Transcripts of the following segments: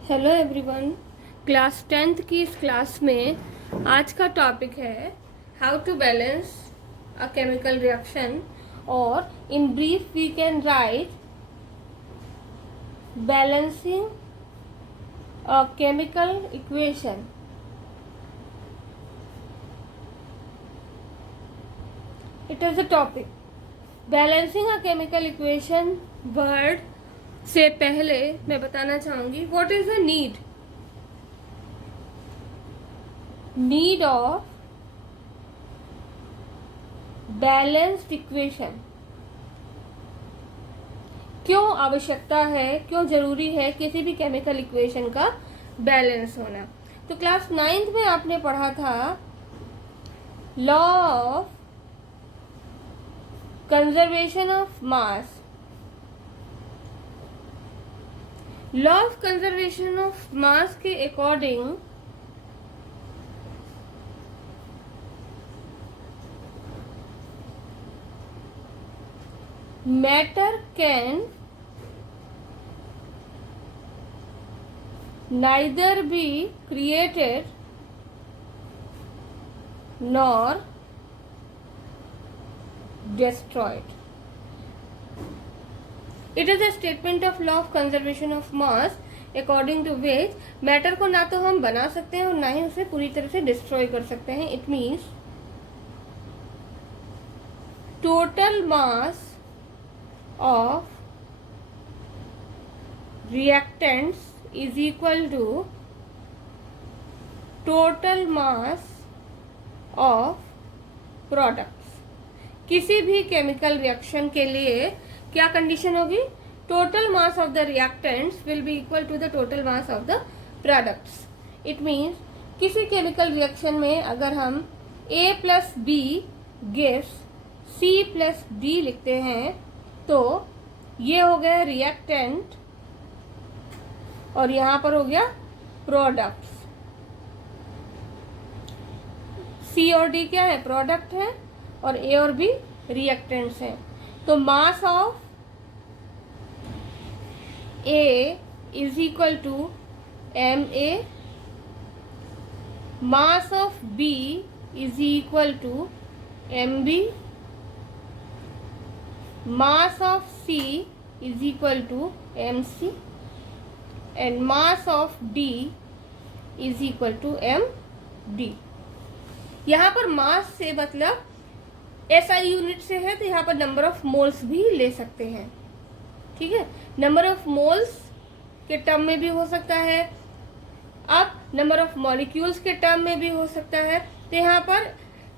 Hello everyone. Class 10th की इस class में आज का टॉपिक है how to balance a chemical reaction, और in brief we can write balancing a chemical equation. It is the topic balancing a chemical equation. Word से पहले मैं बताना चाहूंगी what is the need of balanced equation. क्यों आवश्यकता है, क्यों जरूरी है किसी भी केमिकल इक्वेशन का बैलेंस होना। तो क्लास 9th में आपने पढ़ा था law of conservation of mass. Law of conservation of मास के according matter can neither be created nor destroyed. It is a statement of law of conservation of mass according to which matter को ना तो हम बना सकते हैं और ना ही उसे पूरी तरह से डिस्ट्रॉय कर सकते हैं। It means total mass of reactants is equal to total mass of products। किसी भी केमिकल रिएक्शन के लिए क्या कंडीशन होगी? Total mass of the reactants will be equal to the total mass of the products. It means किसी chemical reaction में अगर हम A plus B gives C plus D लिखते हैं तो ये हो गया रिएक्टेंट और यहां पर हो गया प्रोडक्ट्स। C और D क्या है? प्रोडक्ट है और A और B रिएक्टेंट्स हैं। तो mass of A is equal to MA, mass of B is equal to MB, mass of C is equal to MC and mass of D is equal to MD। यहाँ पर मास से मतलब SI unit से है तो यहाँ पर number of moles भी ले सकते हैं। ठीक है, नंबर ऑफ मोल्स के टर्म में भी हो सकता है, अब नंबर ऑफ मॉलिक्यूल्स के टर्म में भी हो सकता है। तो यहाँ पर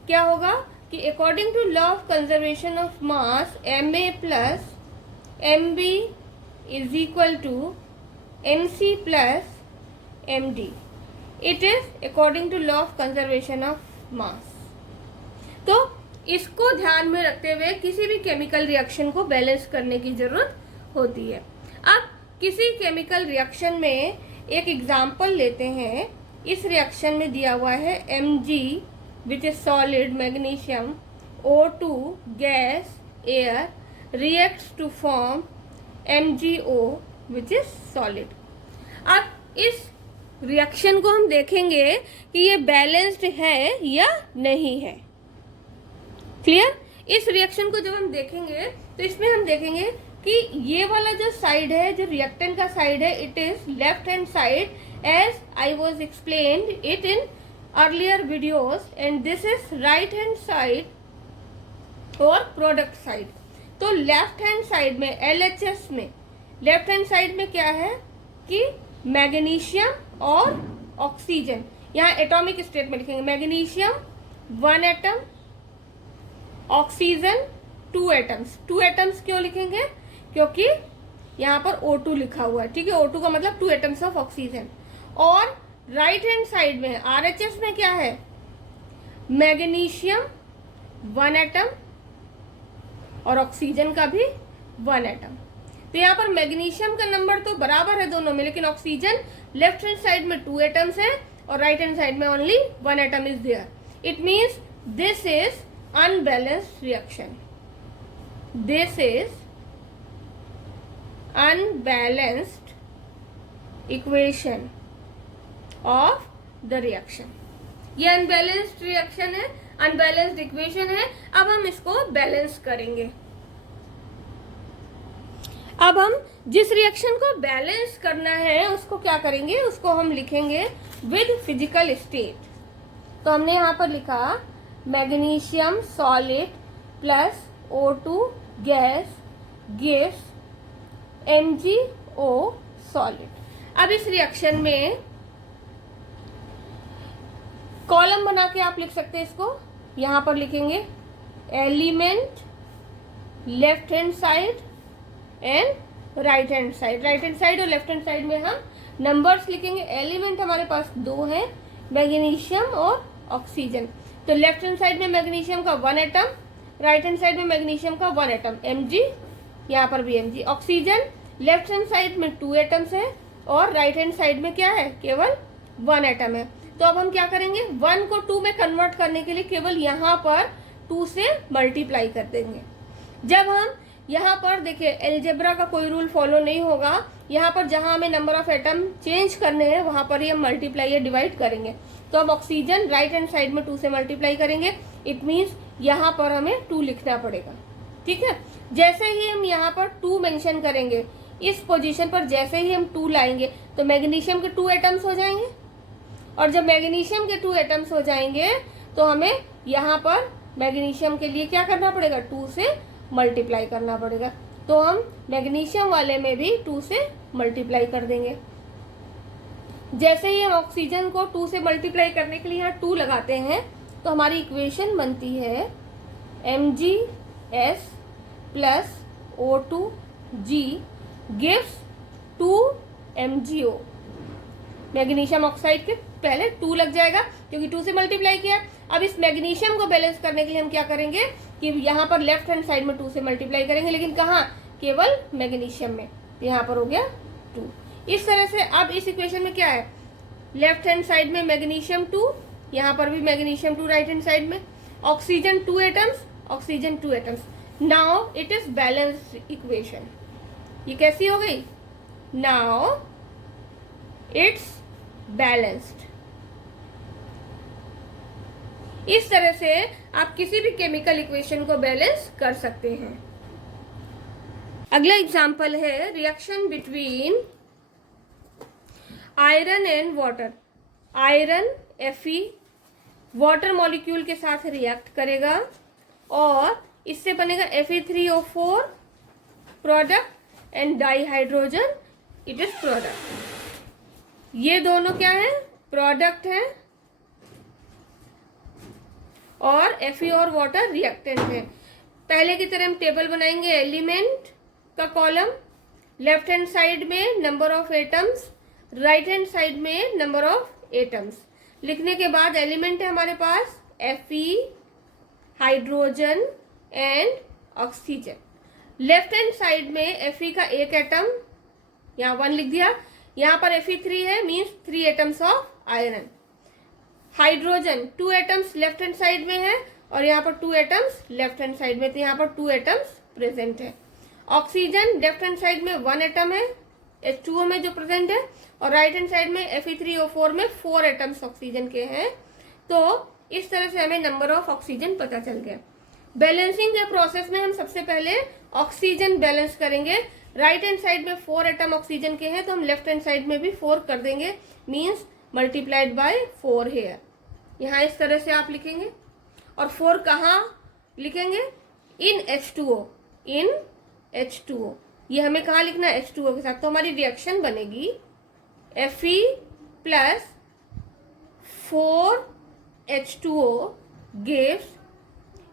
क्या होगा कि according to law of conservation of mass MA plus MB is equal to MC plus MD। It is according to law of conservation of mass. तो इसको ध्यान में रखते हुए किसी भी केमिकल रिएक्शन को बैलेंस करने की जरूरत होती है। अब किसी केमिकल रिएक्शन में एक एग्जाम्पल लेते हैं। इस रिएक्शन में दिया हुआ है Mg which is solid magnesium O2 gas air reacts to form MgO which is solid। अब इस रिएक्शन को हम देखेंगे कि ये बैलेंस्ड है या नहीं है। क्लियर? इस रिएक्शन को जब हम देखेंगे तो इसमें हम देखेंगे कि ये वाला जो साइड है, जो रिएक्टेंट का साइड है, it is left hand side as I was explained it in earlier videos and this is right hand side और product side। तो left hand side में LHS में left hand side में क्या है कि मैग्नीशियम और ऑक्सीजन। यहाँ एटॉमिक स्टेट में लिखेंगे magnesium 1 atom, oxygen 2 atoms. 2 atoms क्यों लिखेंगे? क्योंकि यहाँ पर O2 लिखा हुआ है। ठीक है, O2 का मतलब 2 एटम्स ऑफ ऑक्सीजन। और राइट हैंड साइड में RHS में क्या है? मैग्नीशियम 1 एटम और ऑक्सीजन का भी 1 एटम। तो यहाँ पर मैग्नीशियम का नंबर तो बराबर है दोनों में, लेकिन ऑक्सीजन लेफ्ट हैंड साइड में 2 एटम्स है और राइट हैंड साइड में only 1 atom is there. It means this is unbalanced reaction. This is unbalanced equation of the reaction. ये अनबैलेंस्ड रिएक्शन है, अनबैलेंस्ड इक्वेशन है। अब हम इसको बैलेंस करेंगे। अब हम जिस रिएक्शन को बैलेंस करना है उसको क्या करेंगे, उसको हम लिखेंगे विद फिजिकल स्टेट। तो हमने यहाँ पर लिखा magnesium solid plus O2 gas gives MgO solid. अब इस रिएक्शन में कॉलम बना के आप लिख सकते हैं इसको। यहां पर लिखेंगे element left hand side and right hand side. Right hand side और लेफ्ट हैंड साइड में हम नंबर्स लिखेंगे। एलिमेंट हमारे पास दो हैं, मैग्नीशियम और ऑक्सीजन। तो लेफ्ट हैंड साइड में मैग्नीशियम का 1 एटम, राइट हैंड साइड में मैग्नीशियम का 1 एटम Mg, यहाँ पर भी Mg। Oxygen left hand side में 2 एटम्स है और राइट हैंड साइड में क्या है, केवल 1 एटम है। तो अब हम क्या करेंगे, 1 को 2 में कन्वर्ट करने के लिए केवल यहाँ पर 2 से मल्टीप्लाई कर देंगे। जब हम यहाँ पर देखिए एलजेब्रा का कोई रूल फॉलो नहीं होगा, यहाँ पर जहाँ हमें नंबर ऑफ एटम चेंज करने हैं वहां पर ही हम मल्टीप्लाई या डिवाइड करेंगे। तो हम ऑक्सीजन राइट हैंड साइड में 2 से मल्टीप्लाई करेंगे। इट मीन्स यहाँ पर हमें 2 लिखना पड़ेगा। ठीक है, जैसे ही हम यहाँ पर 2 मेंशन करेंगे, इस पोजीशन पर जैसे ही हम 2 लाएंगे तो मैग्नीशियम के 2 एटम्स हो जाएंगे। और जब मैग्नीशियम के 2 एटम्स हो जाएंगे तो हमें यहाँ पर मैग्नीशियम के लिए क्या करना पड़ेगा, 2 से मल्टीप्लाई करना पड़ेगा। तो हम मैग्नीशियम वाले में भी 2 से मल्टीप्लाई कर देंगे। जैसे ही हम ऑक्सीजन को 2 से मल्टीप्लाई करने के लिए यहाँ 2 लगाते हैं तो हमारी इक्वेशन बनती है MgS plus O2G gives 2 MgO। Magnesium oxide के पहले 2 लग जाएगा क्योंकि 2 से मल्टीप्लाई किया। अब इस मैग्नीशियम को बैलेंस करने के लिए हम क्या करेंगे कि यहाँ पर लेफ्ट हैंड साइड में 2 से मल्टीप्लाई करेंगे, लेकिन कहाँ, केवल मैग्नीशियम में। तो यहाँ पर हो गया 2। इस तरह से अब इस इक्वेशन में क्या है, लेफ्ट हैंड साइड में मैग्नीशियम 2, यहाँ पर भी मैग्नीशियम 2 राइट हैंड साइड में, oxygen 2 atoms, oxygen 2 atoms. Now it is balanced equation. ये कैसी हो गई, नाउ इट्स बैलेंस्ड। इस तरह से आप किसी भी केमिकल इक्वेशन को बैलेंस कर सकते हैं। अगला एग्जांपल है reaction between iron and water. Iron Fe water molecule के साथ रिएक्ट करेगा और इससे बनेगा Fe3O4 product and dihydrogen, it is product. ये दोनों क्या है, प्रोडक्ट है और Fe और वाटर रिएक्टेंट है। पहले की तरह हम टेबल बनाएंगे, एलिमेंट का कॉलम, लेफ्ट हैंड साइड में number of atoms, right hand side में नंबर ऑफ एटम्स। लिखने के बाद एलिमेंट है हमारे पास Fe, hydrogen and oxygen. Left hand side में Fe का 1 एटम, यहाँ 1 लिख दिया। यहाँ पर Fe3 है, means 3 atoms of iron. Hydrogen 2 atoms left hand side में है और यहाँ पर 2 एटम्स लेफ्ट हैंड साइड में, तो यहाँ पर 2 एटम्स प्रेजेंट है। ऑक्सीजन लेफ्ट हैंड साइड में 1 एटम है H2O में जो प्रेजेंट है, और राइट हैंड साइड में Fe3O4 में 4 एटम्स ऑक्सीजन के हैं। तो इस तरह से हमें नंबर ऑफ ऑक्सीजन पता चल गया। बैलेंसिंग के प्रोसेस में हम सबसे पहले ऑक्सीजन बैलेंस करेंगे। राइट हैंड साइड में 4 एटम ऑक्सीजन के हैं तो हम लेफ्ट हैंड साइड में भी 4 कर देंगे, मीन्स मल्टीप्लाइड बाय 4 हेयर। यहाँ इस तरह से आप लिखेंगे और 4 कहाँ लिखेंगे, इन H2O, इन H2O। ये हमें कहाँ लिखना है, H2O के साथ। तो हमारी रिएक्शन बनेगी Fe plus 4H2O gives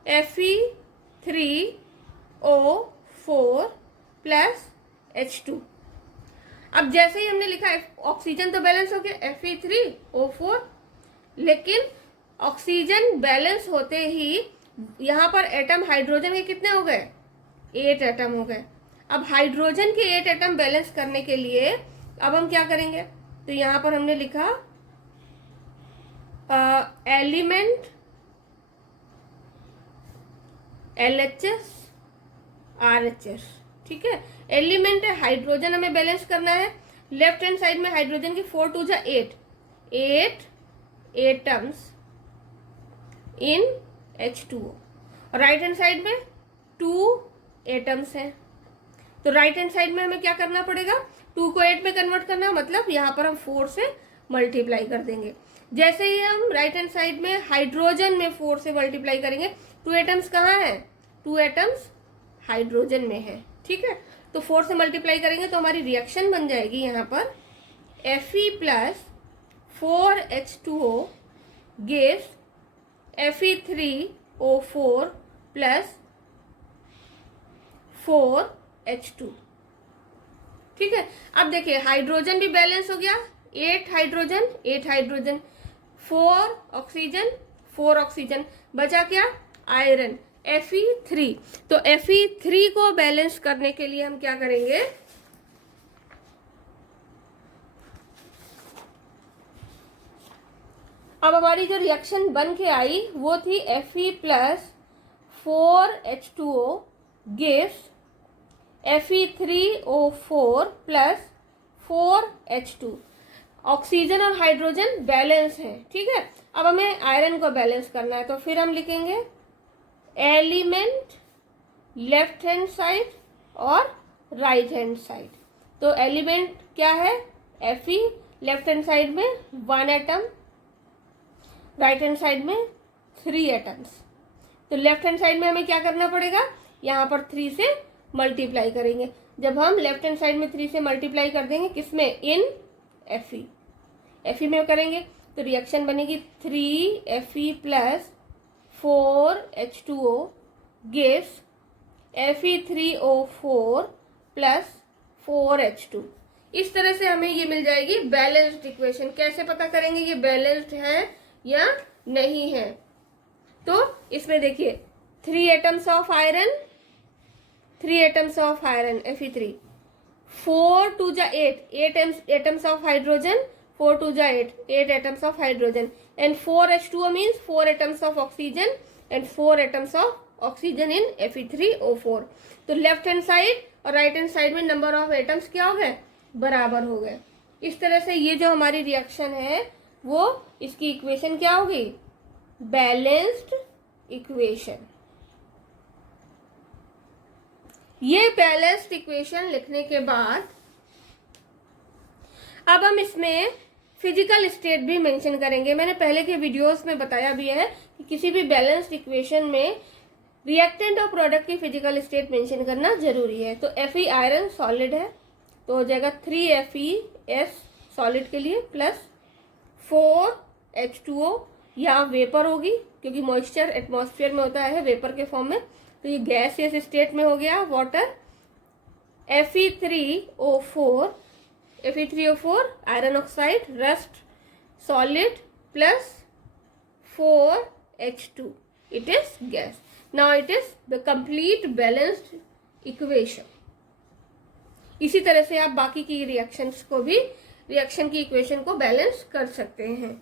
Fe3O4 plus H2। अब जैसे ही हमने लिखा ऑक्सीजन तो बैलेंस हो गया Fe3O4, लेकिन ऑक्सीजन बैलेंस होते ही यहाँ पर एटम हाइड्रोजन के कितने हो गए, 8 एटम हो गए। अब हाइड्रोजन के 8 एटम बैलेंस करने के लिए अब हम क्या करेंगे, तो यहाँ पर हमने लिखा एलिमेंट LHS RHS। ठीक है, एलिमेंट है, हाइड्रोजन हमें बैलेंस करना है लेफ्ट हैंड साइड में हाइड्रोजन की 4 2 जा 8 एटम्स इन H2O, और राइट हैंड साइड में 2 एटम्स हैं। तो राइट हैंड साइड में हमें क्या करना पड़ेगा, 2 को 8 में कन्वर्ट करना, मतलब यहाँ पर हम 4 से मल्टीप्लाई कर देंगे। जैसे ही हम राइट हैंड साइड में हाइड्रोजन में 4 से मल्टीप्लाई करेंगे, 2 एटम्स कहाँ हैं, 2 एटम्स हाइड्रोजन में है, ठीक है। तो 4 से मल्टीप्लाई करेंगे तो हमारी रिएक्शन बन जाएगी यहाँ पर Fe plus 4H2O gives Fe3O4 plus 4H2, ठीक है। अब देखिए हाइड्रोजन भी बैलेंस हो गया, 8 हाइड्रोजन 4 ऑक्सीजन 4 ऑक्सीजन, बचा क्या, आयरन Fe3। तो Fe3 को बैलेंस करने के लिए हम क्या करेंगे, अब हमारी जो रिएक्शन बन के आई वो थी Fe plus 4H2O gives Fe3O4 plus 4H2। Oxygen और हाइड्रोजन बैलेंस है, ठीक है। अब हमें आयरन को बैलेंस करना है, तो फिर हम लिखेंगे एलिमेंट लेफ्ट हैंड साइड और राइट हैंड साइड। तो एलिमेंट क्या है, Fe, लेफ्ट हैंड साइड में 1 एटम, राइट हैंड साइड में 3 एटम्स। तो लेफ्ट हैंड साइड में हमें क्या करना पड़ेगा, यहाँ पर 3 से मल्टीप्लाई करेंगे। जब हम लेफ्ट हैंड साइड में 3 से मल्टीप्लाई कर देंगे, किसमें, इन Fe में करेंगे, तो रिएक्शन बनेगी 3Fe plus 4H2O gives Fe3O4 plus 4H2। इस तरह से हमें ये मिल जाएगी बैलेंस्ड इक्वेशन। कैसे पता करेंगे ये बैलेंस्ड है या नहीं है, तो इसमें देखिए 3 एटम्स ऑफ आयरन Fe3, 4 2 जा 8 एटम्स ऑफ हाइड्रोजन, 4 2 जा 8 atoms of hydrogen, and 4H2O means 4 atoms of oxygen and 4 atoms of oxygen in Fe3O4। तो लेफ्ट हैंड साइड और राइट हैंड साइड में नंबर ऑफ एटम्स क्या हो गए, बराबर हो गए। इस तरह से ये जो हमारी रिएक्शन है वो, इसकी इक्वेशन क्या होगी, बैलेंस्ड इक्वेशन। ये बैलेंस्ड इक्वेशन लिखने के बाद अब हम इसमें फिजिकल स्टेट भी मेंशन करेंगे। मैंने पहले के वीडियोस में बताया भी है कि किसी भी बैलेंस्ड इक्वेशन में रिएक्टेंट और प्रोडक्ट की फिजिकल स्टेट मेंशन करना जरूरी है। तो Fe आयरन सॉलिड है, तो हो जाएगा 3FeS सॉलिड के लिए प्लस 4H2O, या वेपर होगी क्योंकि मॉइस्चर एटमॉस्फेयर में होता है वेपर के फॉर्म में, तो ये गैसियस स्टेट में हो गया water. Fe3O4 iron oxide rust solid plus 4H2, it is gas. Now it is the complete balanced equation. इसी तरह से आप बाकी की रिएक्शंस को भी, रिएक्शन की इक्वेशन को बैलेंस कर सकते हैं।